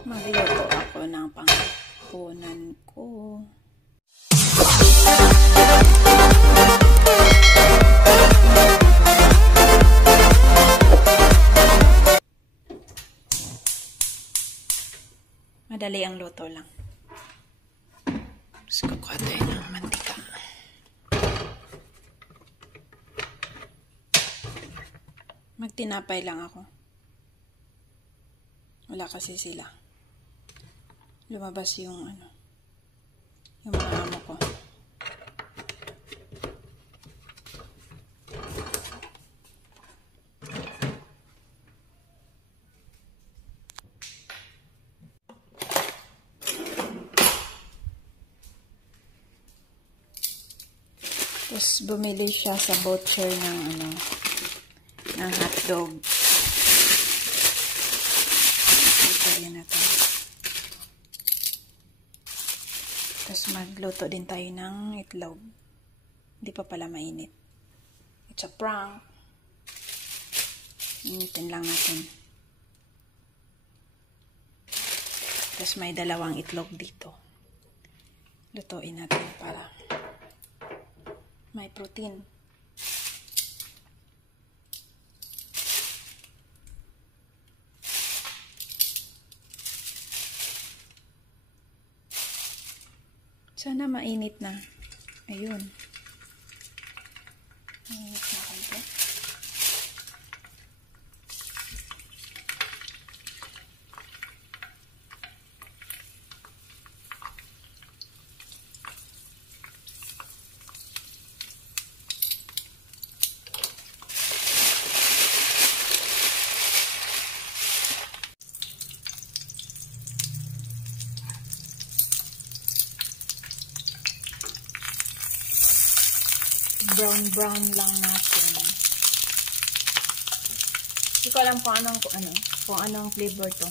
Magluto ako ng panghapunan ko. Madali ang luto lang. Tapos kukuha tayo ng mantika. Magtinapay lang ako. Wala kasi sila. Lumabas yung yung mga amo ko. Tapos bumili siya sa butcher ng ng hotdog. Tapos magluto din tayo ng itlog. Hindi pa pala mainit. It's a prank. Initin lang natin. Tapos may dalawang itlog dito. Lutuin natin para may protein. Sana mainit na. Ayun. Mainit na konti. Brown lang natin. Hindi ko alam kung anong flavor to.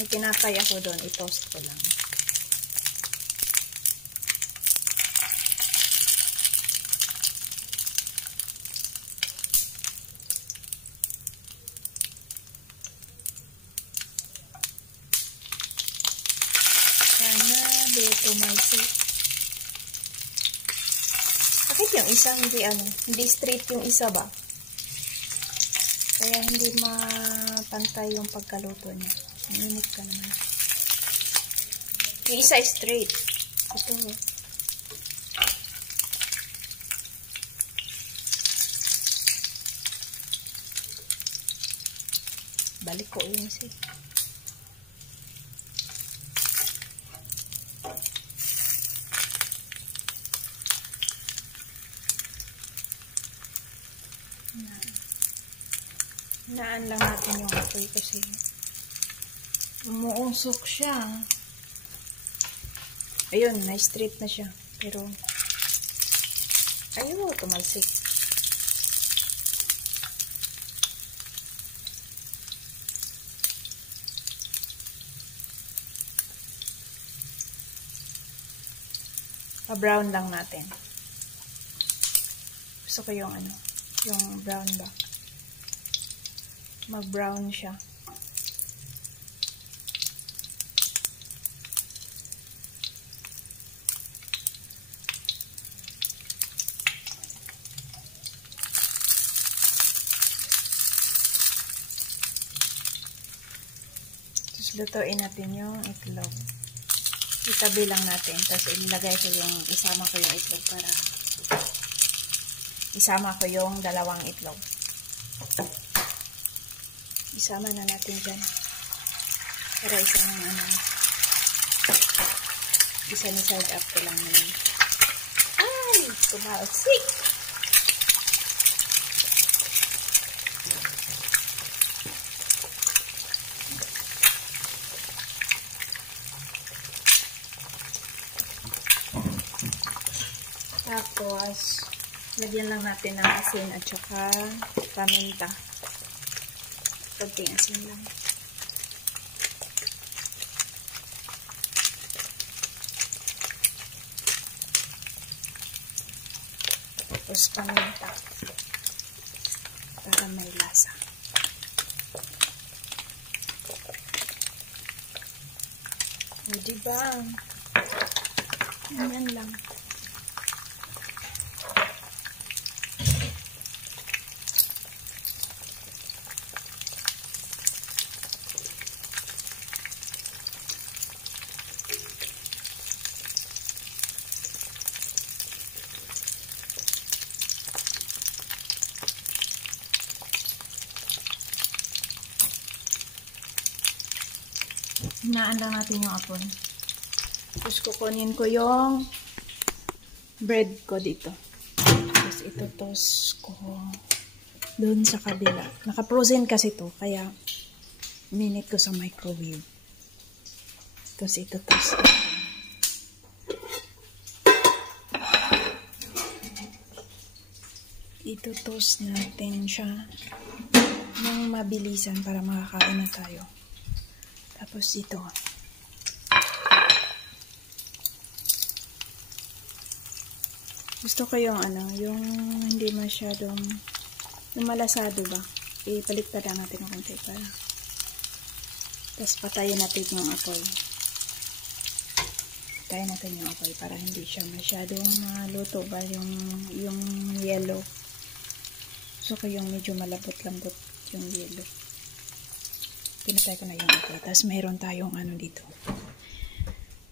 May tinapay ako doon, i-toast ko lang. Ito may soup. Bakit yung isa hindi straight yung isa ba? Kaya hindi mapantay yung pagkaluto niya. Mainit ka naman. Yung isa straight. Ito. Balik ko yung isa. Hinaan lang natin yung apoy kasi umuusok siya. Ayun, na-straight na siya. Pero ayun, tumalsik. Pa-brown lang natin. Gusto ko yung yung brown ba? Mag-brown siya. Tapos lutuin natin yung itlog. Itabi lang natin. Tapos ilagay ko isama ko yung itlog para isama ko yung dalawang itlog. Isama na natin dyan. Para isa ni side up ko lang naman. Ay! Kumalsik! Tapos, lagyan lang natin ng asin at saka paminta. Konting asin lang. Tapos paminta. Para may lasa. O, diba? Yan lang. Hinaan lang natin yung apon. Tapos kukunin ko yung bread ko dito. Tapos ito-toast ko doon sa kabila. Naka-frozen kasi to, kaya minute ko sa microwave. Tapos ito-toast ko. Ito-toast natin siya ng mabilisan para makakain na tayo. Tapos ito. Gusto ko yung yung hindi masyadong yung malasado ba. Ipaliktad lang natin ng konti para. Tapos patayin natin yung apoy. Patayin natin yung apoy para hindi siya masyadong maluto ba yung yellow. Gusto ko yung medyo malambot-lambot yung yellow. Pinatay ko na yung apoy. Tapos mayroon tayong dito.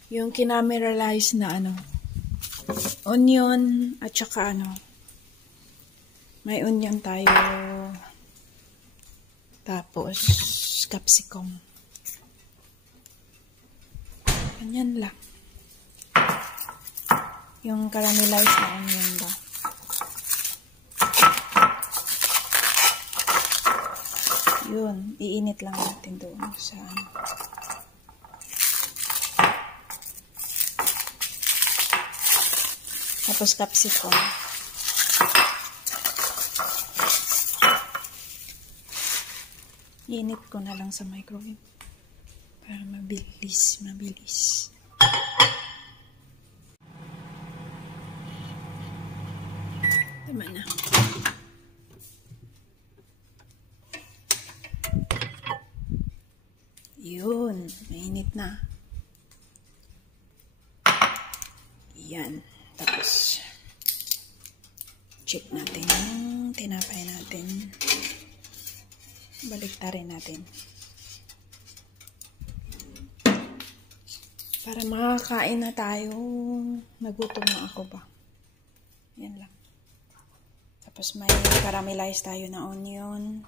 Yung kinameralize na onion at saka may onion tayo. Tapos capsicum. Ganyan lang. Yung caramelized na onion ba. Yun, iinit lang natin doon sa Tapos capsicum. Iinit ko na lang sa microwave para mabilis. Tama na. Yun, mainit na. Yan. Tapos, check natin yung tinapay natin. Baliktarin natin. Para makakain na tayo. Nagutom na ako ba? Yan lang. Tapos may caramelize tayo na onion.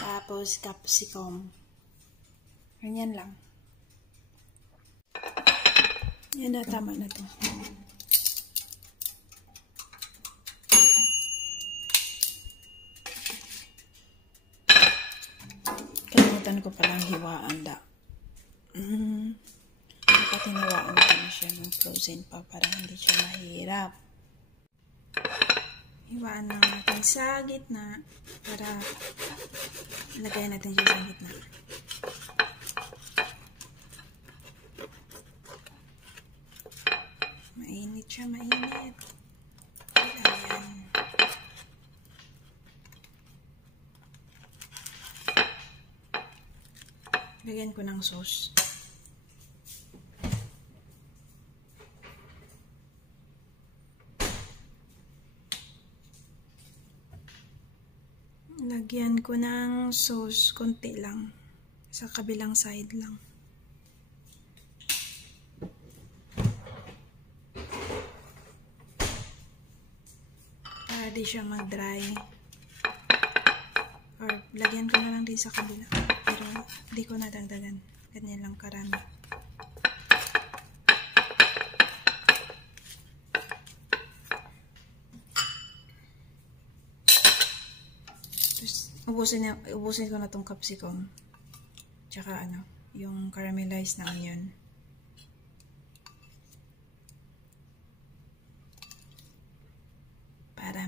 Tapos capsicum. Ganyan lang. Yan na, tama na to. Kalimutan ko palang hiwaan da. Dapat hiniwaan ko na siya ng frozen pa para hindi siya mahirap. Hiwaan lang natin sa gitna para ilagay natin siya sa gitna. Mainit siya, mainit. Ayan. Lagyan ko ng sauce. Lagyan ko ng sauce, konti lang. Sa kabilang side lang. Di siya mag-dry. Or lagyan ko na lang din sa kabila. Pero di ko nadagdagan. Ganyan lang karami. Tapos ubusin ko na tong capsicum. Tsaka yung caramelized na onion. Para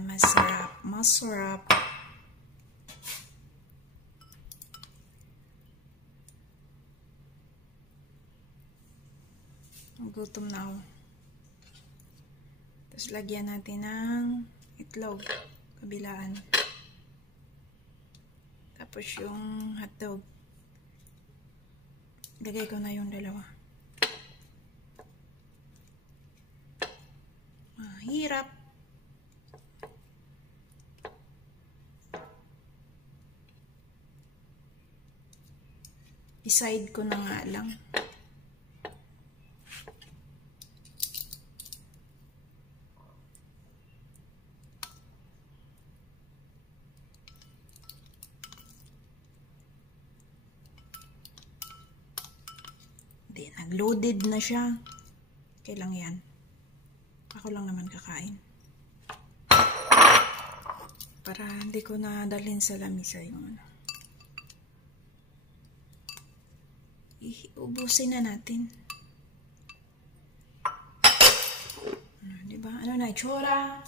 masarap. Gutom na ako. Tapos lagyan natin ng itlog, kabilaan. Tapos yung hotdog. Lagay ko na yung dalawa. Mahirap. I-side ko na nga lang. Then, nag-loaded na siya. Kailang yan. Ako lang naman kakain. Para hindi ko na dalhin sa lamisa yung ano. Ubusin na natin. Diba? Ano na itsura?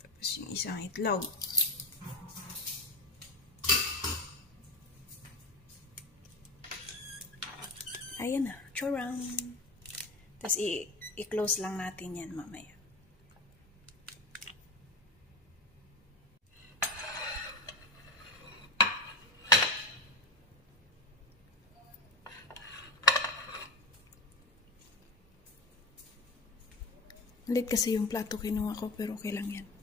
Tapos yung isang itlog. Ayan na. Chorang. Tapos i-close lang natin yan mamaya. Malit kasi yung plato kinuha ko pero okay lang yan.